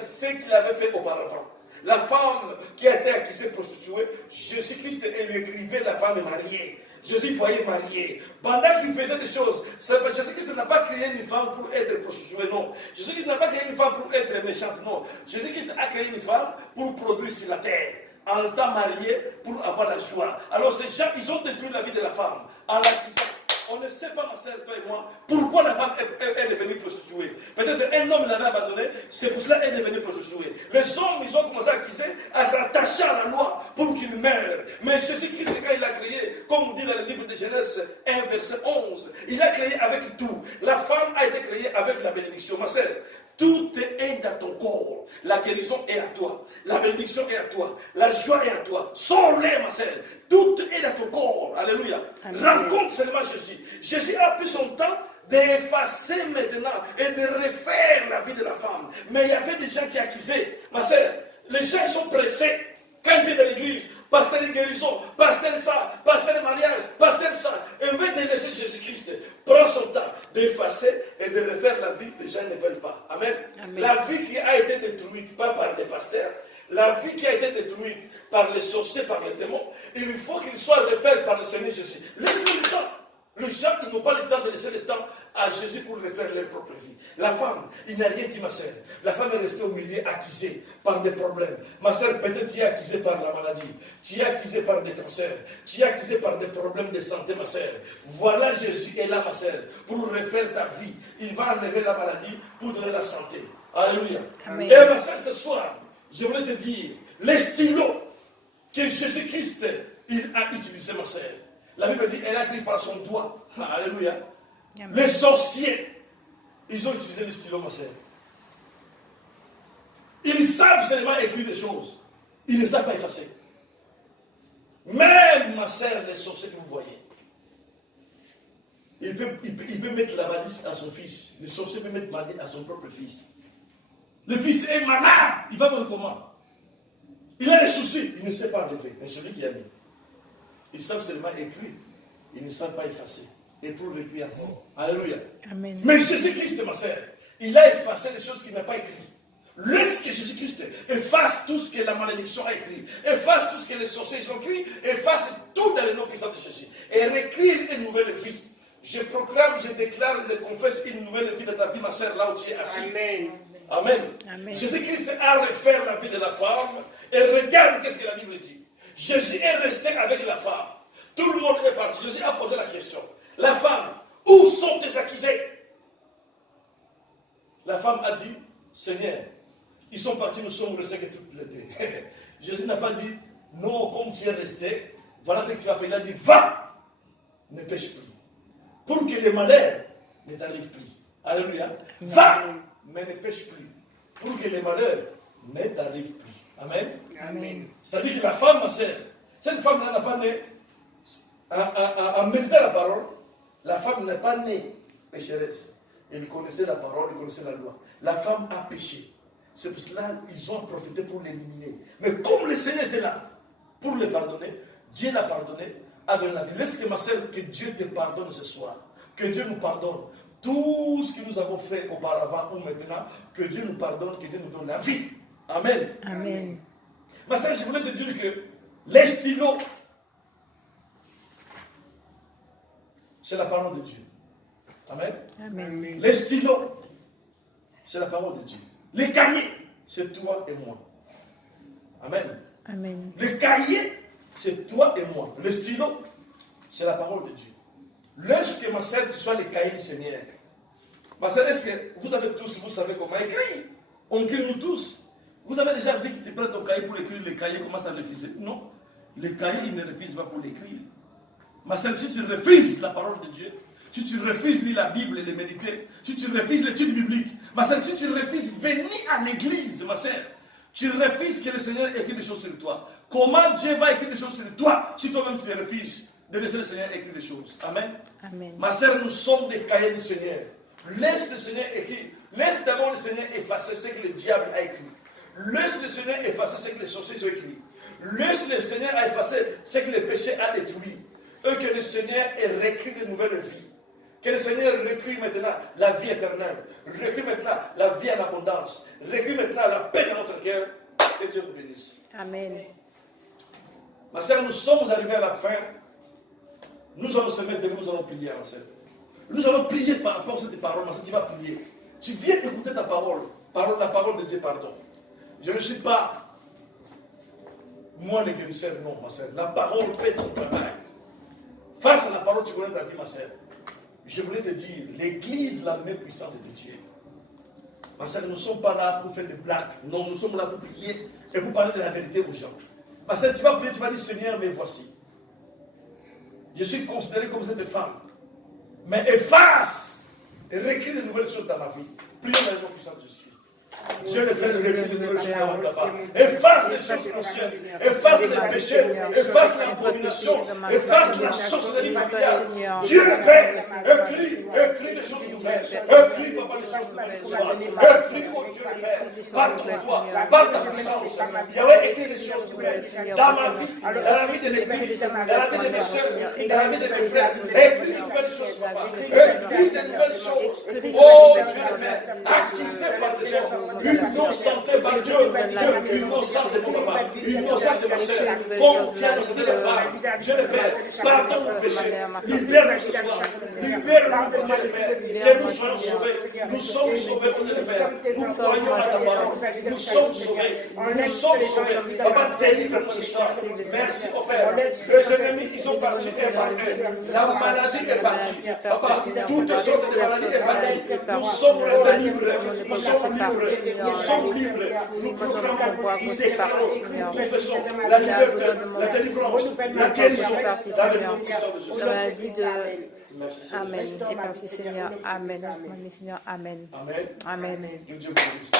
ce qu'il avait fait auparavant. La femme qui a été accusée de prostituée, Jésus-Christ écrivait la femme mariée. Jésus voyait mariée. Pendant qu'il faisait des choses, Jésus-Christ n'a pas créé une femme pour être prostituée, non. Jésus-Christ n'a pas créé une femme pour être méchante, non. Jésus-Christ a créé une femme pour produire sur la terre. En étant mariée, pour avoir la joie. Alors ces gens, ils ont détruit la vie de la femme en l'accusant. On ne sait pas, ma sœur, toi et moi, pourquoi la femme est devenue prostituée. Peut-être un homme l'avait abandonnée, c'est pour cela qu'elle est devenue prostituée. Les hommes, ils ont commencé à accuser, à s'attacher à la loi pour qu'il meure. Mais Jésus-Christ, quand il a créé, comme on dit dans le livre de Genèse 1, verset 11, il a créé avec tout. La femme a été créée avec la bénédiction. Ma sœur, tout est dans ton corps. La guérison est à toi. La bénédiction est à toi. La joie est à toi. Sors-les, ma sœur. Tout est dans ton corps. Alléluia. Amen. Rencontre seulement Jésus. Jésus a pris son temps d'effacer maintenant et de refaire la vie de la femme. Mais il y avait des gens qui accusaient. Ma sœur, les gens sont pressés. Quand ils viennent dans l'église, pasteur de guérison, pasteur ça, pasteur de mariage, pasteur ça. Et au lieu de laisser Jésus-Christ prendre son temps d'effacer et de refaire la vie, les gens ne veulent pas. Amen. Amen. La vie qui a été détruite, pas par les pasteurs, la vie qui a été détruite par les sorciers, par les démons, il faut qu'il soit refait par le Seigneur Jésus. Laisse-nous le temps. Les gens, ils n'ont pas le temps de laisser le temps à Jésus pour refaire leur propre vie. La femme, il n'a rien dit, ma sœur. La femme est restée au milieu, accusée par des problèmes. Ma sœur, peut-être tu es accusée par la maladie. Tu es accusée par des cancers. Tu es accusée par des problèmes de santé, ma sœur. Voilà, Jésus est là, ma sœur, pour refaire ta vie. Il va enlever la maladie pour donner la santé. Alléluia. Amen. Et ma sœur, ce soir, je voulais te dire, les stylos que Jésus-Christ il a utilisé, ma sœur. La Bible dit, elle a écrit par son doigt. Alléluia. Amen. Les sorciers, ils ont utilisé le stylo, ma sœur. Ils savent seulement écrire des choses. Ils ne savent pas effacer. Même, ma sœur, les sorciers que vous voyez, il peut mettre la maladie à son fils. Le sorcier peut mettre la maladie à son propre fils. Le fils est malade. Il va voir comment? Il a des soucis. Il ne sait pas enlever. Mais celui qui a mis. Ils savent seulement écrire. Ils ne savent pas effacer. Et pour écrire encore. Alléluia. Amen. Mais Jésus-Christ, ma sœur, il a effacé les choses qu'il n'a pas écrites. Laisse que Jésus-Christ efface tout ce que la malédiction a écrit. Efface tout ce que les sorciers ont écrit. Efface tout dans le nom puissant de Jésus. Et réécrire une nouvelle vie. Je proclame, je déclare, je confesse une nouvelle vie dans ta vie, ma sœur, là où tu es assis. Amen. Amen. Amen. Jésus-Christ a refait la vie de la femme. Et regarde qu'est-ce que la Bible dit. Jésus est resté avec la femme. Tout le monde est parti. Jésus a posé la question. La femme, où sont tes accusés? La femme a dit, Seigneur, ils sont partis, nous sommes restés que toutes les deux. Jésus n'a pas dit, non, comme tu es resté, voilà ce que tu vas faire. Il a dit, va, ne pêche plus. Pour que les malheurs ne t'arrivent plus. Alléluia. Va, mais ne pêche plus. Pour que les malheurs ne t'arrivent plus. Amen. Amen. C'est-à-dire que la femme, ma sœur, cette femme-là n'a pas né en méditant la parole. La femme n'est pas née pécheresse. Elle connaissait la parole, elle connaissait la loi. La femme a péché. C'est pour cela qu'ils ont profité pour l'éliminer. Mais comme le Seigneur était là pour le pardonner, Dieu l'a pardonné, a donné la vie. Laisse que ma sœur, que Dieu te pardonne ce soir. Que Dieu nous pardonne. Tout ce que nous avons fait auparavant ou maintenant, que Dieu nous pardonne, que Dieu nous donne la vie. Amen. Amen. Ma sœur, je voulais te dire que les stylos, c'est la parole de Dieu. Amen. Amen. Les stylos, c'est la parole de Dieu. Les cahiers, c'est toi et moi. Amen. Amen. Le cahier, c'est toi et moi. Le stylo, c'est la parole de Dieu. Lorsque ma sœur, tu sois le cahier du Seigneur. Ma sœur, est-ce que vous avez tous, vous savez comment écrire? On écrit nous tous. Vous avez déjà vu que tu prends ton cahier pour écrire le cahier, commence à le refuser? Non. Le cahier, il ne refuse pas pour l'écrire. Ma sœur, si tu refuses la parole de Dieu, si tu refuses lire la Bible et les méditer, si tu refuses l'étude biblique, ma sœur, si tu refuses venir à l'église, ma sœur, tu refuses que le Seigneur écrit des choses sur toi. Comment Dieu va écrire des choses sur toi si toi-même tu refuses de laisser le Seigneur écrire des choses? Amen. Amen. Ma sœur, nous sommes des cahiers du Seigneur. Laisse le Seigneur écrire. Laisse d'abord le Seigneur effacer ce que le diable a écrit. Laisse le Seigneur effacer ce que les sorciers ont écrit. Laisse le Seigneur effacer ce que le péché a détruit. Et que le Seigneur ait réécrit de nouvelles vies. Que le Seigneur réécrit maintenant la vie éternelle. Réécrit maintenant la vie en abondance. Réécrit maintenant la paix dans notre cœur. Que Dieu vous bénisse. Amen. Ma sœur, nous sommes arrivés à la fin. Nous allons se mettre debout, nous allons prier, ma sœur. Nous allons prier par rapport à cette parole, ma sœur, tu vas prier. Tu viens écouter ta parole, la parole de Dieu, pardon. Je ne suis pas moi le guérisseur, non, ma sœur. La parole fait ton travail. Face à la parole, tu connais ta vie, ma sœur. Je voulais te dire, l'église, la main puissante de Dieu. Ma sœur, nous ne sommes pas là pour faire des blagues. Non, nous sommes là pour prier et pour parler de la vérité aux gens. Ma sœur, tu vas prier, tu vas dire, Seigneur, mais voici. Je suis considéré comme cette femme. Mais efface et réécris de nouvelles choses dans ma vie. Prions dans le nom puissant de Jésus-Christ. Dieu le fait de réécrire de nouvelles choses dans là-bas. Efface les choses anciennes. Efface les péchés. Efface l'abomination. Efface la sorcellerie familiale. Dieu le fait. Écris les choses nouvelles. Écris, papa, les choses nouvelles ce soir. Écris, oh Dieu le Père. Par ton foi, par ta puissance. Yahweh, écris les choses nouvelles. Dans ma vie, dans la vie de l'église, dans la vie de mes soeurs, dans la vie de mes frères. Écris de nouvelles choses, papa. Écris de nouvelles choses. Oh Dieu le Père. Acquisé par des gens. Innocenté par Dieu. Dieu, innocenté mon papa. Innocenté ma soeur. Contient nos deux femmes. Dieu le Père. Pardonne nos péchés. Libère-nous ce soir. Libère-nous, Dieu le Père. Que nous soyons sauvés. Nous sommes sauvés, Dieu le Père. Nous croyons à ta parole. Nous sommes sauvés. Nous sommes sauvés. Papa, délivre-nous ce soir. Merci, au Père. Les ennemis, ils sont partis et partis. La maladie est partie. Papa, toutes sortes de maladies est partie. Nous sommes restés libres. Nous sommes libres. Nous sommes libres. Nous proclamons, nous déclarons, nous confessons la liberté, la délivrance, la guérison dans le nom puissant de Jésus. Merci, Seigneur. Amen. C'est parti, Seigneur. Amen. Amen, Seigneur. Amen. Amen. Amen. Que Dieu vous bénisse.